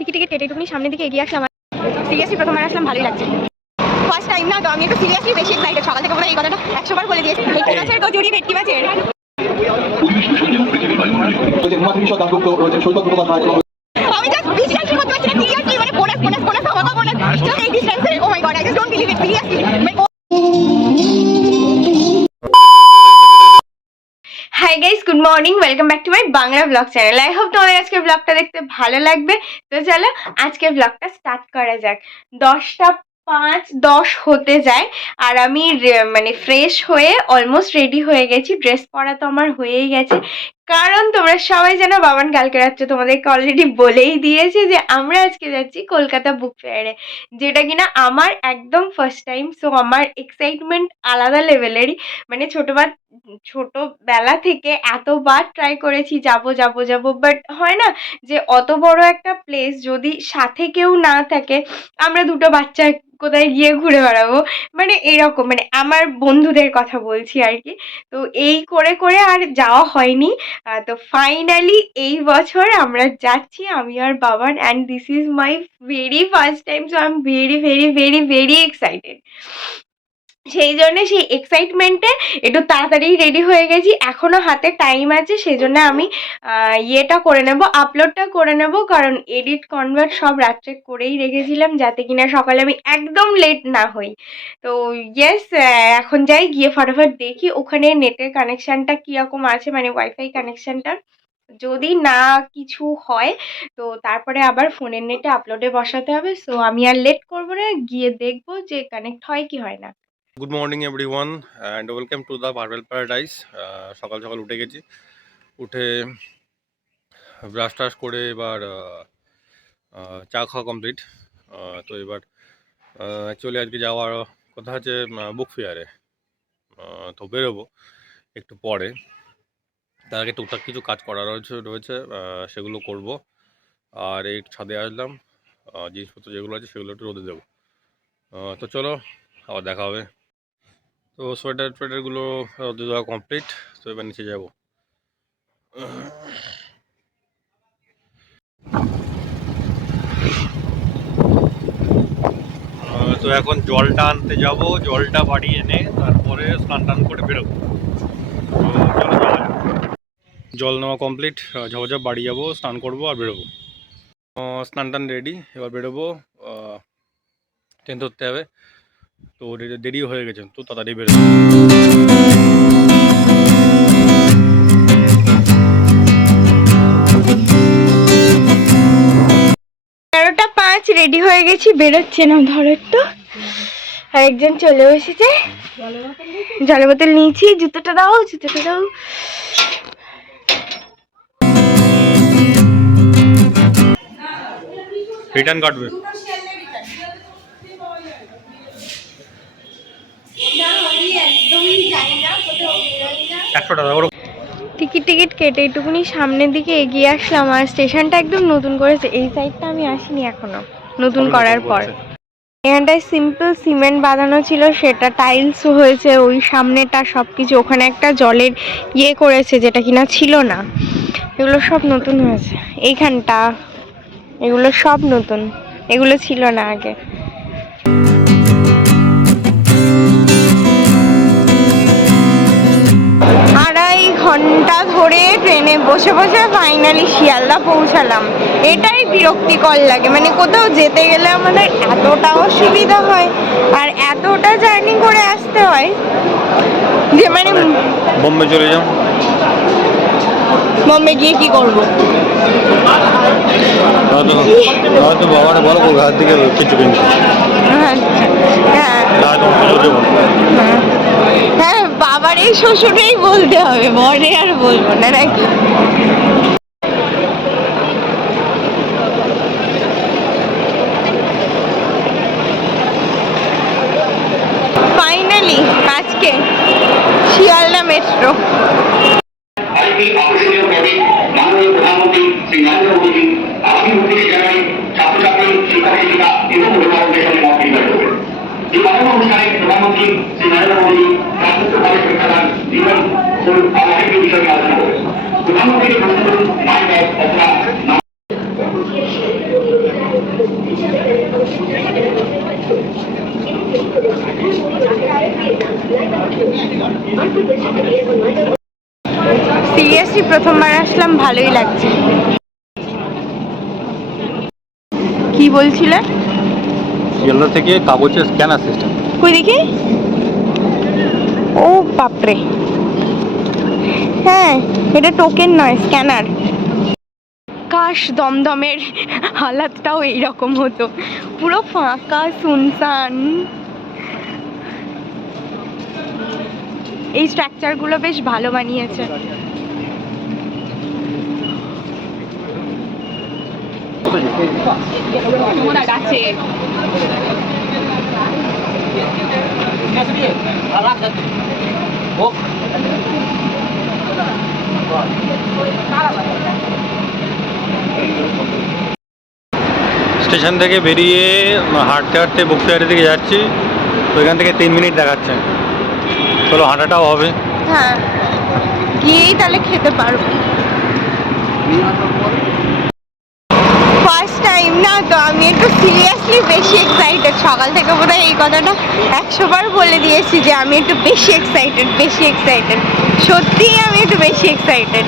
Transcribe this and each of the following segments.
Ticket ticket কেটে একটুখানি সামনের দিকে এগিয়ে আসলাম সিরিয়াসলি প্রথমবার আসলাম ভালোই লাগছে ফার্স্ট টাইম না তো আমি একটু সিরিয়াসলি বেশি এক্সাইটেড সকাল থেকে মনে হয় এই কথাটা একশো বার বলে দিয়েছি ভেটকি মাছের কচুরি ভেটকি মাছের আমি জাস্ট বিশ্বাসই করতে পারছি না সিরিয়াসলি মানে জাস্ট এই ডিস্টেন্সে ও my god I just don't believe it seriously hi guys good morning welcome back to my Bangla blog channel I hope তোমাদের আজকে ব্লগটা দেখতে ভালো লাগবে। তো চলো আজকে ব্লগটা স্টার্ট করা যাক। দশটা পাঁচ, দশ হতে যায়। আর আমি মানে ফ্রেশ হয়ে অলমোস্ট রেডি হয়ে গেছি। ড্রেস পরা তো আমার হয়েই গেছে। কারণ তোমরা সবাই জানো, বাবান কালকে রাত্রে তোমাদেরকে অলরেডি বলেই দিয়েছে যে, আমরা আজকে যাচ্ছি কলকাতা বুক ফেয়ারে যেটা কিনা আমার একদম ফার্স্ট টাইম সো আমার এক্সাইটমেন্ট আলাদা লেভেলেরই মানে ছোটবার ছোটবেলা থেকে এতবার ট্রাই করেছি, যাব যাব যাব বাট হয় না যে, অত বড় একটা প্লেস যদি সাথে কেউ না থাকে, আমরা দুটো বাচ্চা কোথায় গিয়ে ঘুরে বেড়াবো? মানে এরকম মানে আমার বন্ধুদের কথা বলছি আর কি। তো এই করে করে আর যাওয়া হয়নি। তো ফাইনালি এই বছর আমরা যাচ্ছি, আমি আর বাবার and this is my very first time so I am very very very very excited সেই জন্য সেই এক্সাইটমেন্টে একটু তাড়াতাড়ি রেডি হয়ে গেছি। এখনও হাতে টাইম আছে, সেই জন্য আমি ইয়েটা করে নেব আপলোডটা করে নেব, কারণ এডিট কনভার্ট সব রাত্রে করেই রেখেছিলাম, যাতে কিনা সকালে আমি একদম লেট না হই। তো ইয়েস এখন যাই, গিয়ে ফটাফট দেখি ওখানে নেটের কানেকশানটা কীরকম আছে মানে ওয়াইফাই কানেকশানটা যদি না কিছু হয়, তো তারপরে আবার ফোনের নেটে আপলোডে বসাতে হবে। সো আমি আর লেট করব না, গিয়ে দেখব যে কানেক্ট হয় কি হয় না। Good morning everyone and welcome to the Marble Paradise সকাল সকাল উঠে গেছি। উঠে ব্রাশ টাশ করে এবার আহ, আহ, চা খাওয়া কমপ্লিট তো এবার অ্যাকচুয়ালি আজকে যাওয়ার কথা আছে বুক ফেয়ারে তো বেরোবো একটু পরে। তার আগে টুকটাক কিছু কাজ করা রয়েছে রয়েছে সেগুলো করব। আর এই ছাদে আসলাম। জিনিসপত্র যেগুলো আছে সেগুলো একটু রোদে দেবো। তো চলো আবার দেখা হবে। তো সোয়েটার টোয়েটারগুলো দেওয়া কমপ্লিট তো এবার নিচে যাব। তো এখন জলটা আনতে যাব, জলটা বাড়ি এনে তারপরে স্নান টান করে বেরোবো। জল নেওয়া কমপ্লিট ঝপঝপ বাড়ি যাব, স্নান করব আর বেরোবো। স্নান টান রেডি এবার বেরোবো ট্রেন ধরতে হবে। তো দেরি হয়ে গেছে তো তাড়াতাড়ি বেরোবো তেরোটা পাঁচ রেডি হয়ে গেছি বেরোচ্ছে না ধরো একটু। আর একজন চলে এসেছে। জলের বোতল নিয়েছি জুতোটা দাও জুতোটা দাও। রিটার্ন কাটবে একশো টাকা ওরকম। টিকিট টিকিট কেটে একটুখানি সামনের দিকে এগিয়ে আসলাম আর স্টেশনটা একদম নতুন করেছে। এই সাইডটা আমি আসিনি এখনও নতুন করার পর। এখানটায় সিম্পল সিমেন্ট বাঁধানো ছিল সেটা টাইলস হয়েছে ওই সামনেটা সব কিছু ওখানে একটা জলের ইয়ে করেছে যেটা কিনা ছিল না। এগুলো সব নতুন হয়েছে। এইখানটা এগুলো সব নতুন এগুলো ছিল না আগে। ধরে ট্রেনে বসে বসে ফাইনালি শিয়ালদা পৌঁছালাম। এটাই বিরক্তিকর লাগে। মানে কোথাও যেতে গেলে আমাদের এতটা অসুবিধা হয় আর এতটা জার্নি করে আসতে হয় যে মানে বোম্বে চলে যাও। বোম্বে গিয়ে কি করব? বলো কলকাতার দিকে কিছু কিনছো হ্যাঁ। হ্যাঁ না তোমার শ্বশুর দেবো হ্যাঁ। হ্যাঁ বাবার এই শ্বশুরেই বলতে হবে মনে আর বলব না নাকি? সিরিয়াসলি প্রথমবার আসলাম ভালোই লাগছে। কি বলছিলে? ইয়েলো থেকে কাগজের স্ক্যানার সিস্টেম কই দেখি? ও বাপরে। হ্যাঁ এটা টোকেন নয় স্ক্যানার কাশ দমদমের হালাতটাও এইরকম হতো। পুরো ফাঁকা শুনসান এই স্ট্রাকচারগুলো বেশ ভালো বানিয়েছে। স্টেশন থেকে বেরিয়ে হাঁটতে হাঁটতে বক্সিয়ারি দিকে যাচ্ছি। তো এখান থেকে তিন মিনিট দেখাচ্ছে। চলো, হাঁটাটাও হবে। হ্যাঁ গিয়েই তাহলে খেতে পারব। ফার্স্ট টাইম না তো, আমি একটু সিরিয়াসলি বেশি এক্সাইটেড সকাল থেকে বোধ এই কথাটা একশো বার বলে দিয়েছি যে আমি একটু বেশি এক্সাইটেড বেশি এক্সাইটেড সত্যিই আমি একটু বেশি এক্সাইটেড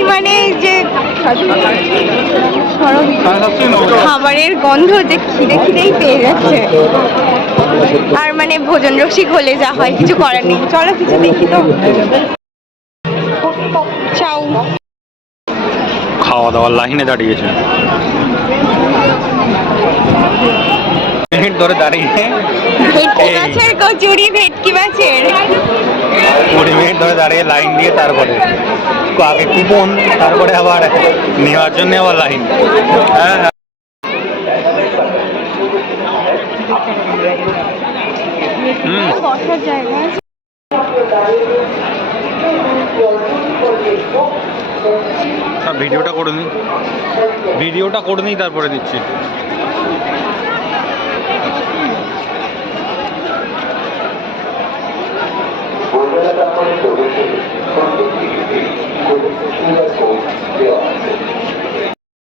পরিমাণে যে খাবারের গন্ধ যে খিদে খিদেই পেয়ে যাচ্ছে। আর মানে ভোজন রসিক হলে যা হয় কিছু করার নেই। চলো কিছু দেখি তো। চাউ। খাওয়া দাওয়ার লাইনে দাঁড়িয়েছে। মিনিট ধরে দাঁড়িয়ে। ভেটকি মাছের কচুরি ভেটকি মাছের। কুড়ি মিনিট ধরে দাঁড়িয়ে লাইন দিয়ে তারপরে। আগে কুপন, তারপরে আবার নেওয়ার জন্য আবার লাইন হ্যাঁ হ্যাঁ। ভিডিওটা করে নিই ভিডিওটা করে নিই তারপরে দিচ্ছি।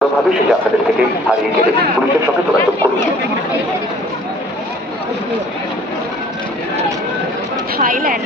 ভাবে সেটা আপনাদের থেকে হারিয়ে গেলে পুলিশের সঙ্গে যোগাযোগ করুন থাইল্যান্ড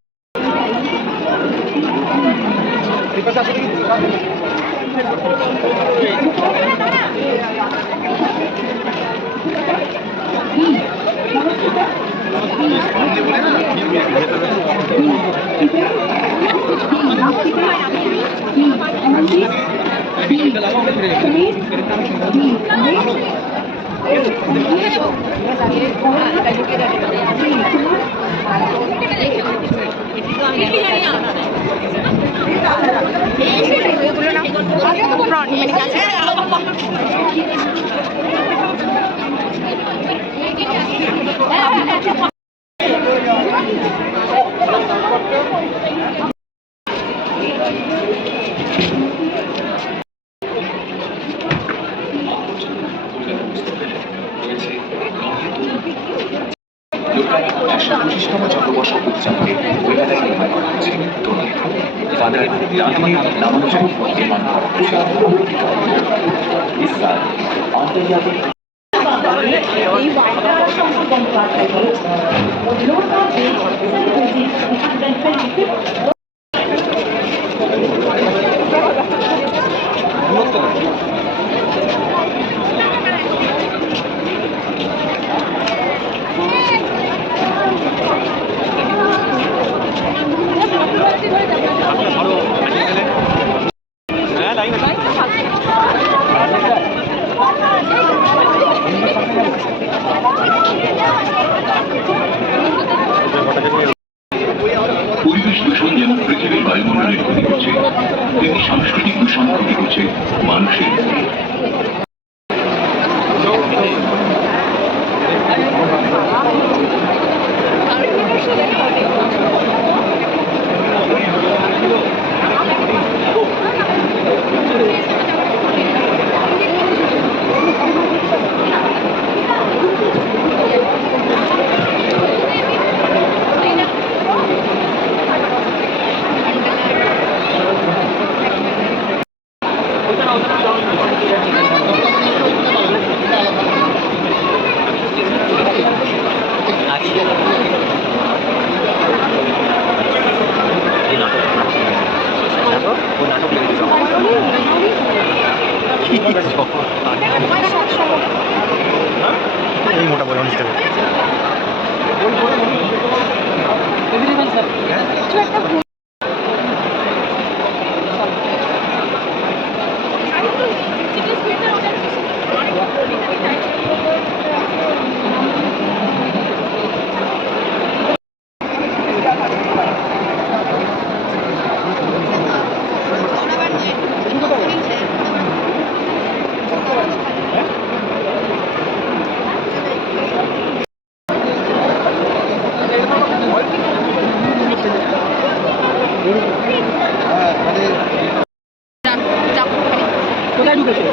Front, মানে কাছে। বাংলা আন্তর্জাতিক এই বাংলা সম্পর্ক Mancini. এই মোটা বলে উনিশ কোথায় ঢুকেছে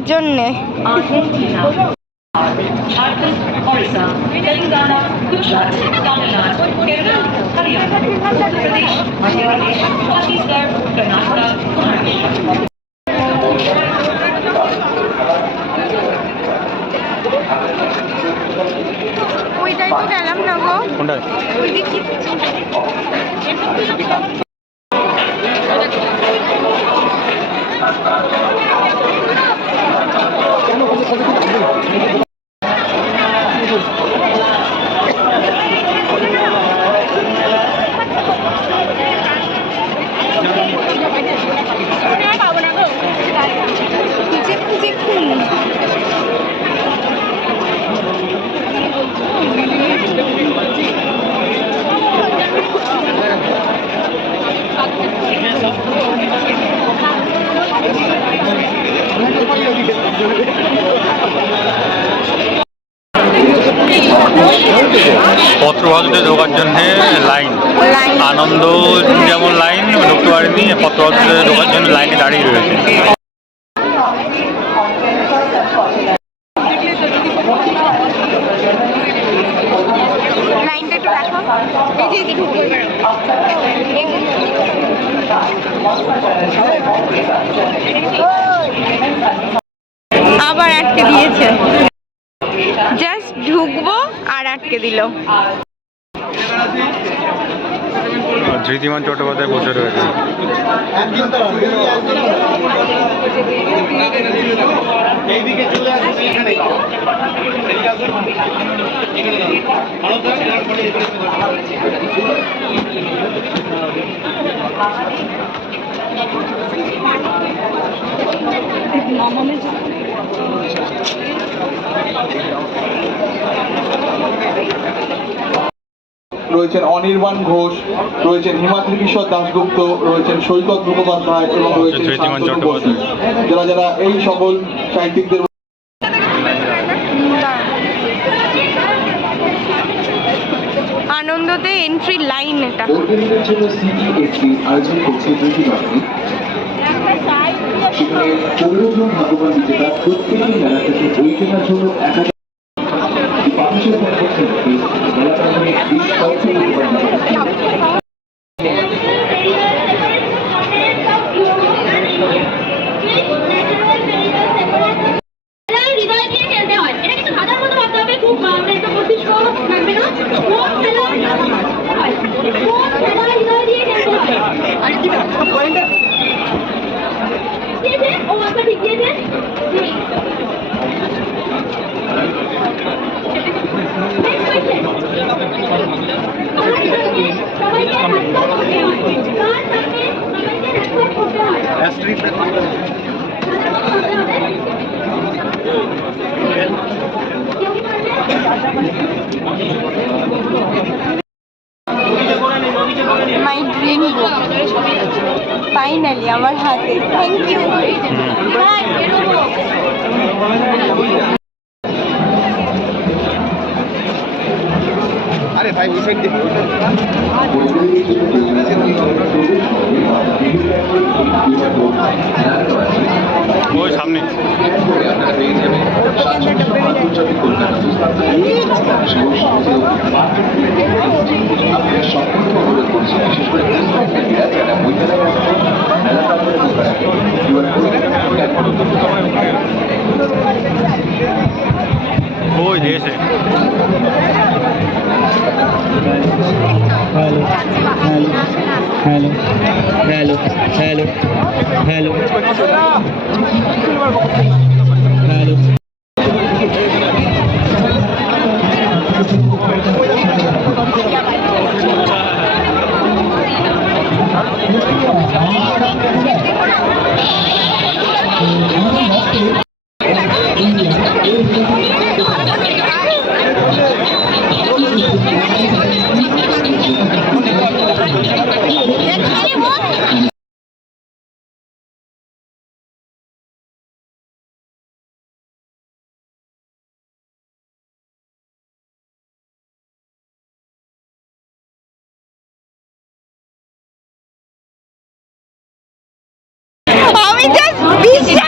দেখানোর জন্যে। ওইটাই তো গেলাম না গো। সহজে ঢোকার জন্য লাইনে দাঁড়িয়ে রয়েছে। আবার আটকে দিয়েছে। জাস্ট ঢুকবো আর আটকে দিল। ধৃতিমান চট্টোপাধ্যায় বসে রয়েছে। আসবে এখানে রয়েছেন অনির্বাণ ঘোষ রয়েছেন হিমাদ্রি কিশোর দাশগুপ্ত রয়েছেন সৈকত মুখোপাধ্যায় এবং রয়েছেন বসু। চট্টোপাধ্যায়। যারা যারা এই সকল সাহিত্যিকদের আনন্দতে এন্ট্রি লাইন এটা বৈজ্ঞানিকদের আয়োজন করছে দুটি সেখানে পনেরো জন বিজেতা প্রত্যেকেই মেলা থেকে বই কেনার জন্য একাধিক Don't বিশেষ করে মেয়েরা যারা মহিলারা মেলা তারপরে দোকান আছে ওই দিয়েছে hello hello hello hello hello hello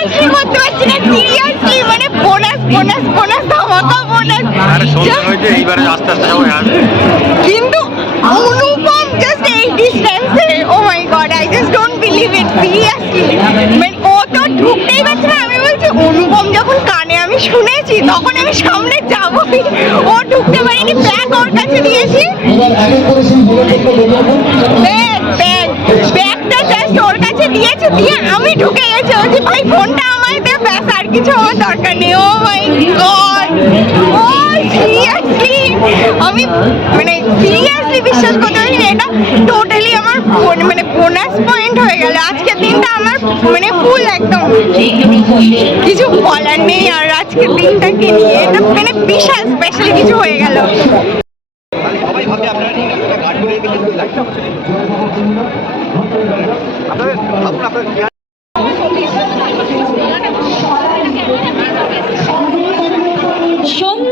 বিশ্বাসই করতে পারছি না সিরিয়াসলি মানে বোনাস বোনাস বোনাস ধামাকা বোনাস আরে সন্ধ্যা হয়েছে এইবারে আস্তে আস্তে সবাই আসবে কিন্তু অনুপম জাস্ট এই ডিস্টেন্সে ও my god I just don't believe it seriously মানে ও তো ঢুকতেই পারছে না আমি বলছি অনুপম যখন কানে আমি শুনেছি তখন আমি সামনে যাবই। ও ঢুকতে পারিনি ব্যাগ ওর কাছে দিয়েছি। ব্যাগ ব্যাগ ব্যাগটা জাস্ট দিয়েছে দিয়ে আমি ঢুকে গেছি বলছি, ভাই, ফোনটা আমায় দে, ব্যাস, আর কিছু আমার দরকার নেই। ও মাই গড। ও আমি মানে সিরিয়াসলি বিশ্বাস করতে পারছি না, এটা টোটালি আমার মানে বোনাস পয়েন্ট হয়ে গেল। আজকের দিনটা আমার মানে ফুল একদম। কিছু বলার নেই আর আজকের দিনটাকে নিয়ে, এটা মানে বিশাল স্পেশাল কিছু হয়ে গেল। সবাই ভাবে আপনারা ঠিক আছে গার্ড করে গেলে লাইটটা আপনাদের ভাবুন আপনার সন্ধ্যা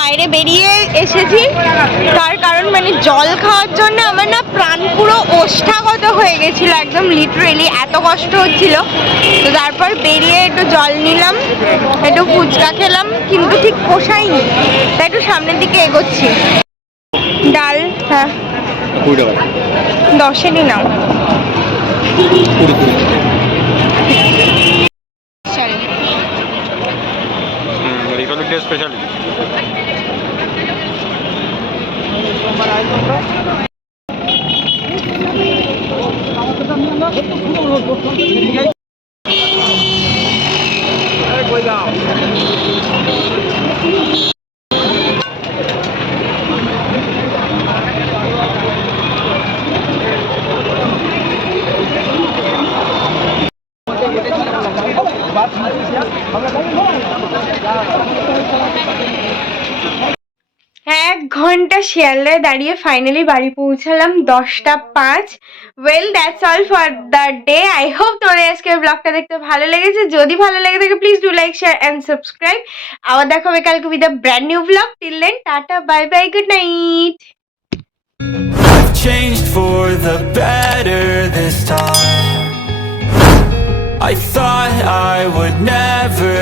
বাইরে বেরিয়ে এসেছি। তার কারণ মানে জল খাওয়ার জন্য আমার না প্রাণ পুরো ওষ্ঠাগত হয়ে গেছিল একদম লিটারেলি এত কষ্ট হচ্ছিল। তো তারপর বেরিয়ে একটু জল নিলাম একটু ফুচকা খেলাম কিন্তু ঠিক পোষায়নি। তাই একটু সামনের দিকে এগোচ্ছি। ডাল হ্যাঁ। দশেরই নাও কুড়ি শিয়ালদায় দাঁড়িয়ে ফাইনালি বাড়ি পৌঁছালাম দশটা পাঁচ। Well that's all for the day I hope তোমাদের আজকে ব্লগটা দেখতে ভালো লেগেছে। যদি ভালো লেগে থাকে please do like share and subscribe আবার দেখা হবে কালকে with brand new blog till then tata bye bye good night changed for the better this time. I thought I would never.